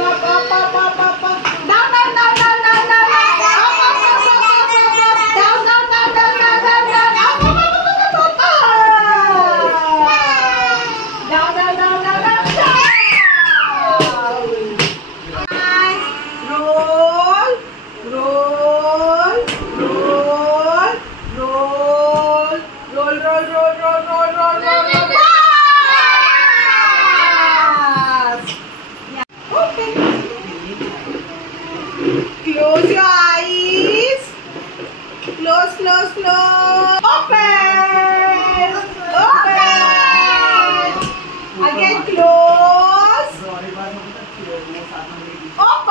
up, up, up, up, up, up. Down, down, down, down, down, down. Up, up, up, up, up, up, up. Down, down, down, down, down, down, down. Up, up, up, up, up, up, up. Down, down, down, down, down, down. Roll, roll, roll, roll, roll, roll, roll, roll, roll, roll, roll. Okay. Close your eyes. Close, close, close. Open. Open. Again close. Open.